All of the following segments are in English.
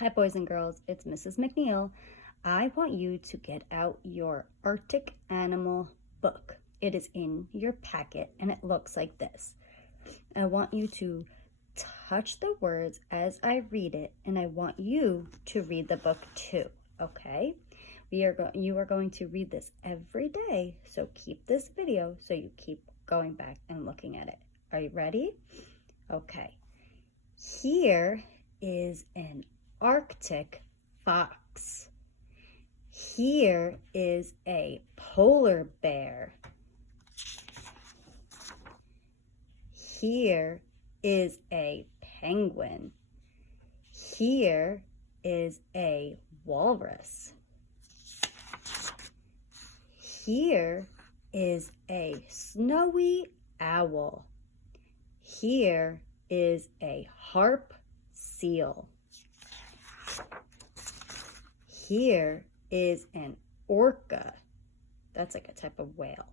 Hi boys and girls, it's Mrs. McNeil. I want you to get out your Arctic Animal book. It is in your packet and it looks like this. I want you to touch the words as I read it, and I want you to read the book too, okay? You are going to read this every day, so keep this video so you keep going back and looking at it. Are you ready? Okay. Here is an Arctic fox. Here is a polar bear. Here is a penguin. Here is a walrus. Here is a snowy owl. Here is a harp seal. Here is an orca. That's like a type of whale.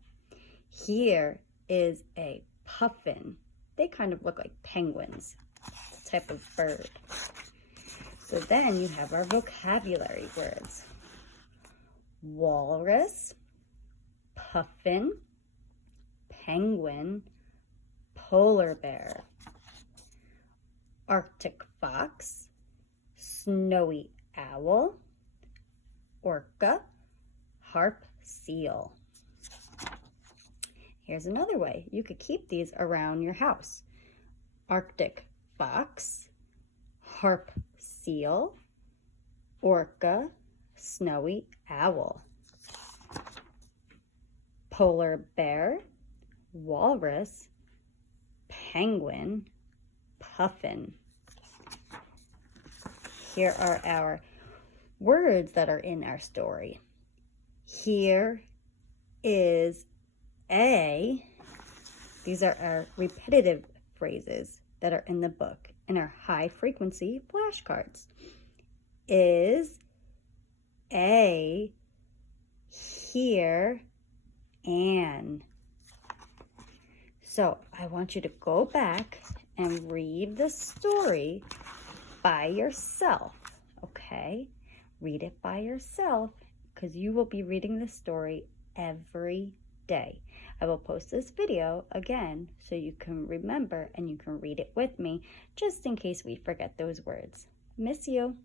Here is a puffin. They kind of look like penguins. It's a type of bird. So then you have our vocabulary words. Walrus, puffin, penguin, polar bear, Arctic fox, snowy owl, orca, harp seal. Here's another way. You could keep these around your house. Arctic fox, harp seal, orca, snowy owl, polar bear, walrus, penguin, puffin. Here are our words that are in our story. Here is a. These are our repetitive phrases that are in the book and our high frequency flashcards. Is a, here, an. So I want you to go back and read the story by yourself, okay? Read it by yourself because you will be reading the story every day. I will post this video again so you can remember and you can read it with me just in case we forget those words. Miss you.